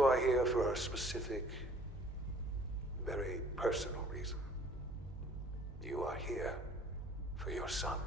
You are here for a specific, very personal reason. You are here for your son.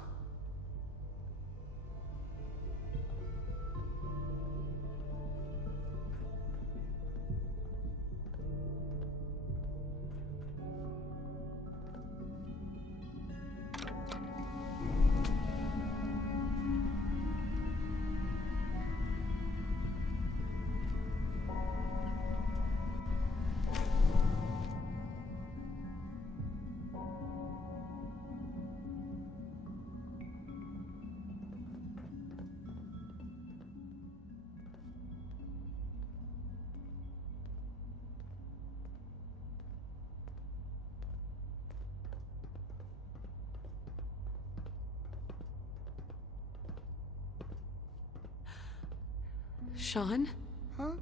Sean? Huh?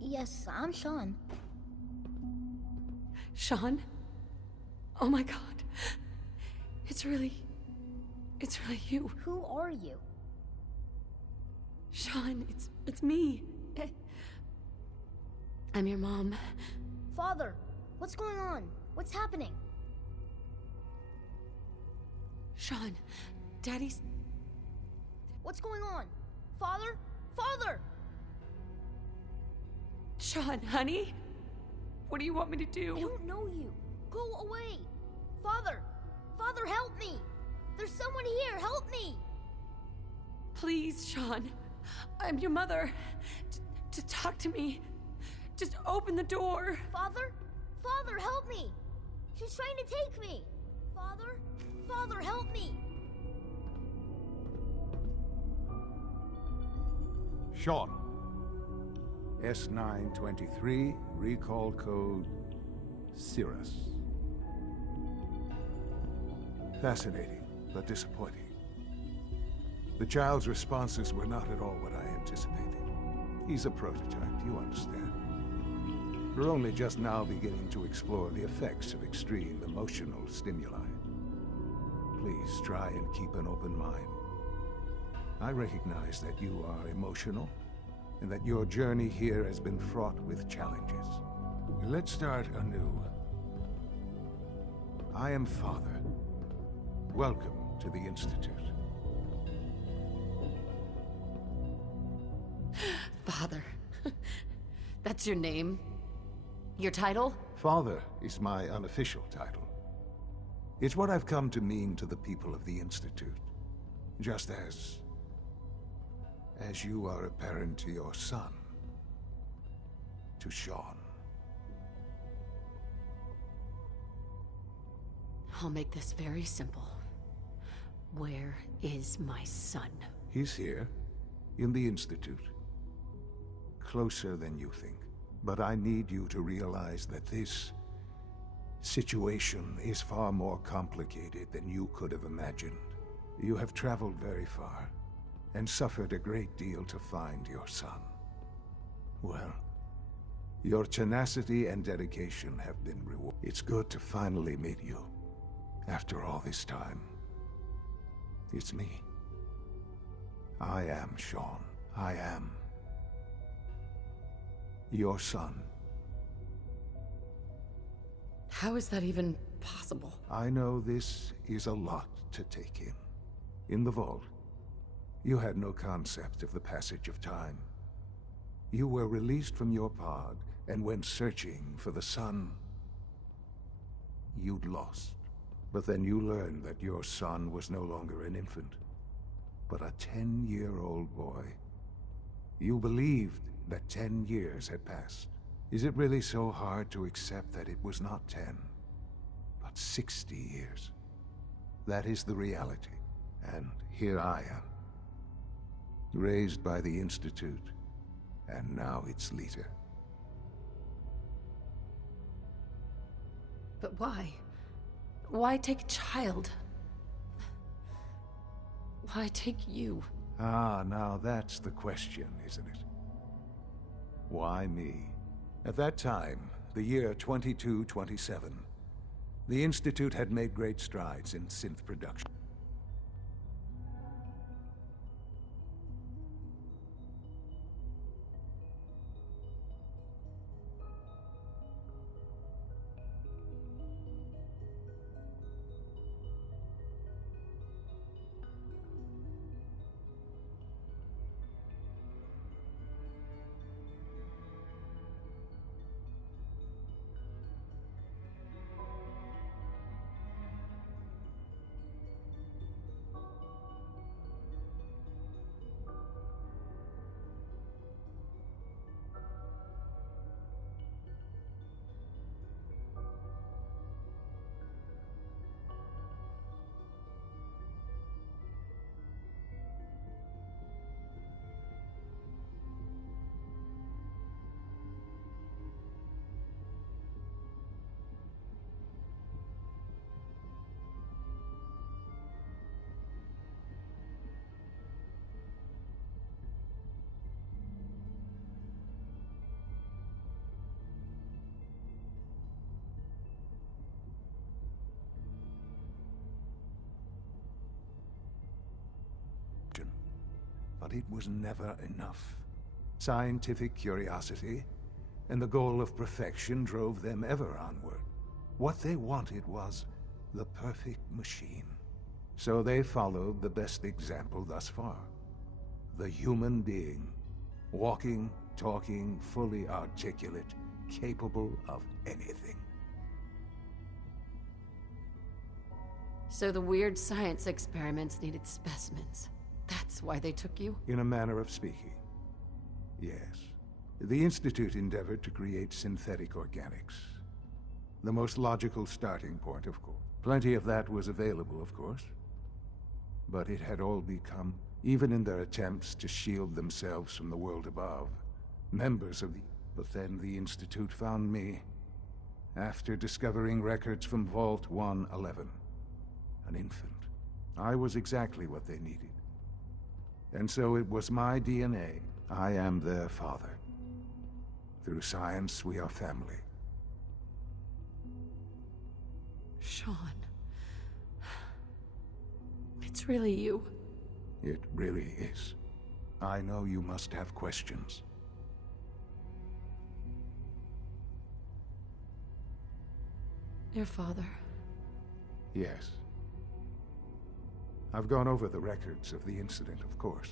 Yes, I'm Sean. Sean? Oh my god. It's really you. Who are you? Sean, it's me. I'm your mom. Father, what's going on? What's happening? Sean, Daddy's... What's going on? Father? Father! Sean, honey? What do you want me to do? I don't know you. Go away. Father! Father, help me! There's someone here, help me! Please, Sean. I'm your mother. Just talk to me. Just open the door. Father? Father, help me! She's trying to take me! Father? Father, help me! Sean. S923, recall code Cirrus. Fascinating, but disappointing. The child's responses were not at all what I anticipated. He's a prototype, you understand. We're only just now beginning to explore the effects of extreme emotional stimuli. Please try and keep an open mind. I recognize that you are emotional, and that your journey here has been fraught with challenges. Let's start anew. I am Father. Welcome to the Institute. Father. That's your name? Your title? Father is my unofficial title. It's what I've come to mean to the people of the Institute. Just as you are a parent to your son, to Sean. I'll make this very simple. Where is my son? He's here, in the Institute. Closer than you think. But I need you to realize that this situation is far more complicated than you could have imagined. You have traveled very far, and suffered a great deal to find your son. Well, your tenacity and dedication have been rewarded. It's good to finally meet you, after all this time. It's me. I am Sean. I am your son. How is that even possible? I know this is a lot to take in. In the vault, you had no concept of the passage of time. You were released from your pod and went searching for the sun you'd lost. But then you learned that your son was no longer an infant, but a 10-year-old boy. You believed that 10 years had passed. Is it really so hard to accept that it was not 10, but 60 years? That is the reality, and here I am. Raised by the Institute, and now its leader. But why? Why take a child? Why take you? Ah, now that's the question, isn't it? Why me? At that time, the year 2227, the Institute had made great strides in synth production. but it was never enough. Scientific curiosity and the goal of perfection drove them ever onward. What they wanted was the perfect machine. So they followed the best example thus far. The human being. Walking, talking, fully articulate, capable of anything. So the weird science experiments needed specimens. That's why they took you? In a manner of speaking, yes. The Institute endeavored to create synthetic organics. The most logical starting point, of course. Plenty of that was available, of course. But it had all become, even in their attempts to shield themselves from the world above, members of the... But then the Institute found me, after discovering records from Vault 111. An infant. I was exactly what they needed. And so it was my DNA. I am their father. Through science, we are family. Sean. It's really you. It really is. I know you must have questions. Your father. Yes. I've gone over the records of the incident, of course.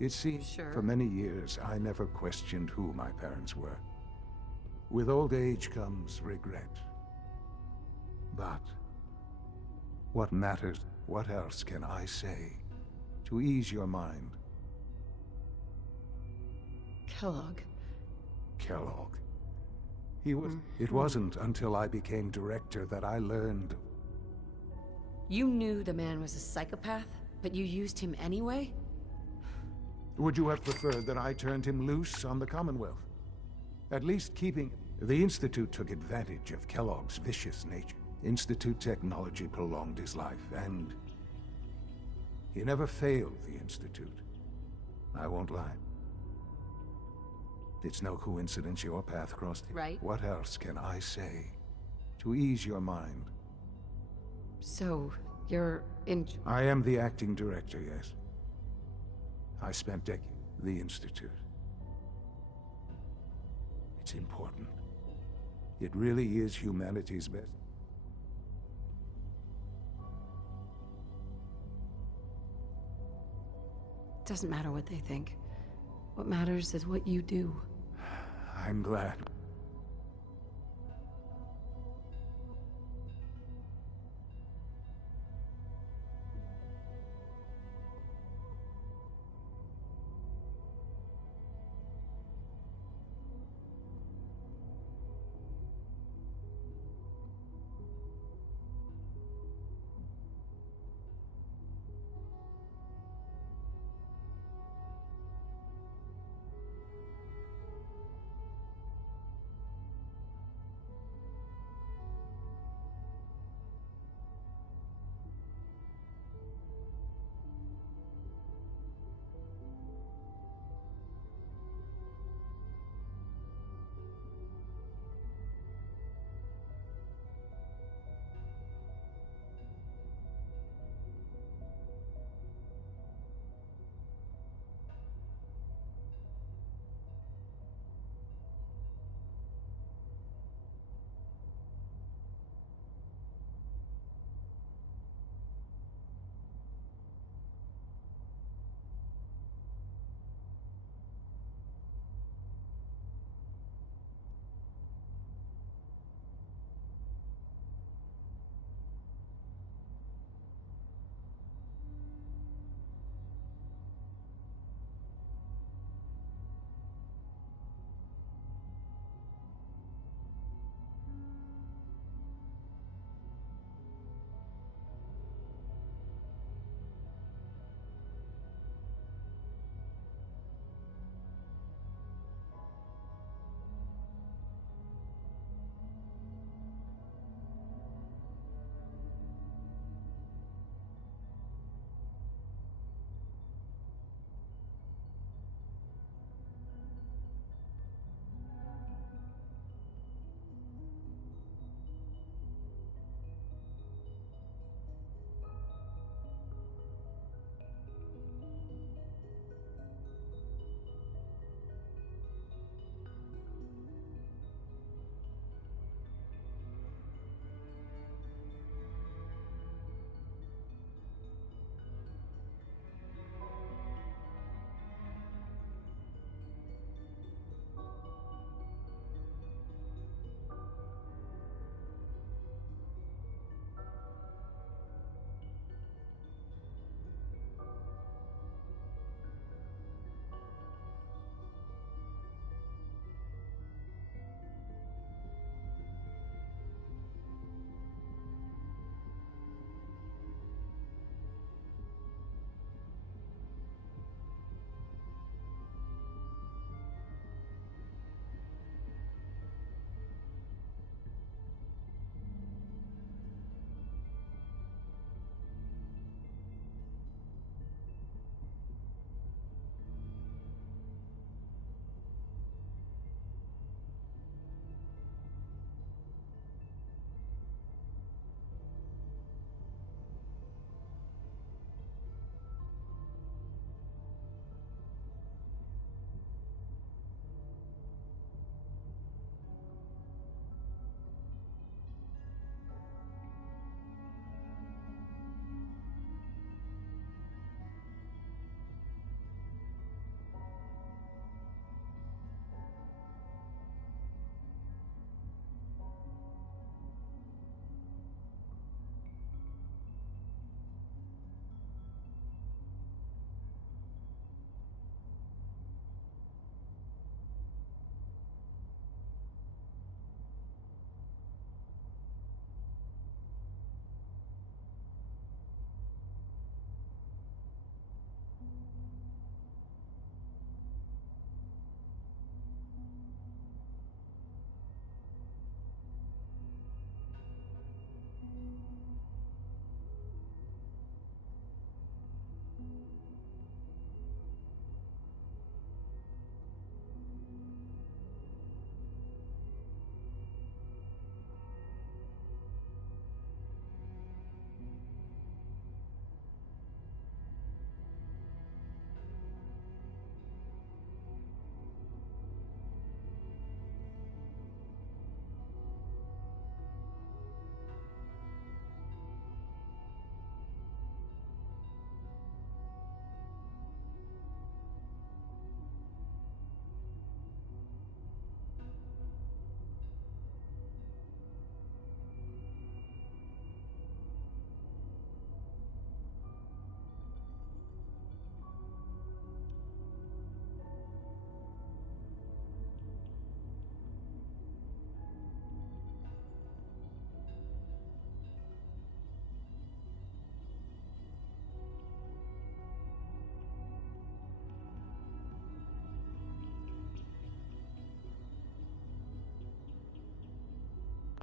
It seems Sure. for many years I never questioned who my parents were. With old age comes regret. But what matters? What else can I say to ease your mind? Kellogg. Kellogg. He was... It wasn't until I became director that I learned... You knew the man was a psychopath, but you used him anyway? Would you have preferred that I turned him loose on the Commonwealth? At least keeping... The Institute took advantage of Kellogg's vicious nature. Institute technology prolonged his life, and... he never failed the Institute. I won't lie. It's no coincidence your path crossed him. Right. What else can I say to ease your mind? So, you're in... I am the acting director, yes. I spent decades at the Institute. It's important. It really is humanity's best. Doesn't matter what they think. What matters is what you do. I'm glad.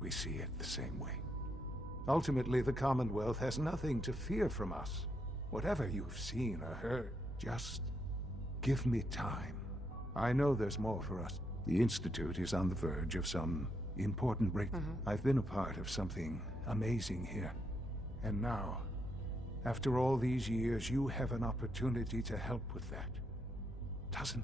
we see it the same way. Ultimately, the Commonwealth has nothing to fear from us. Whatever you've seen or heard, just give me time. I know there's more for us. The Institute is on the verge of some important breakthrough. I've been a part of something amazing here. And now, after all these years, you have an opportunity to help with that. Doesn't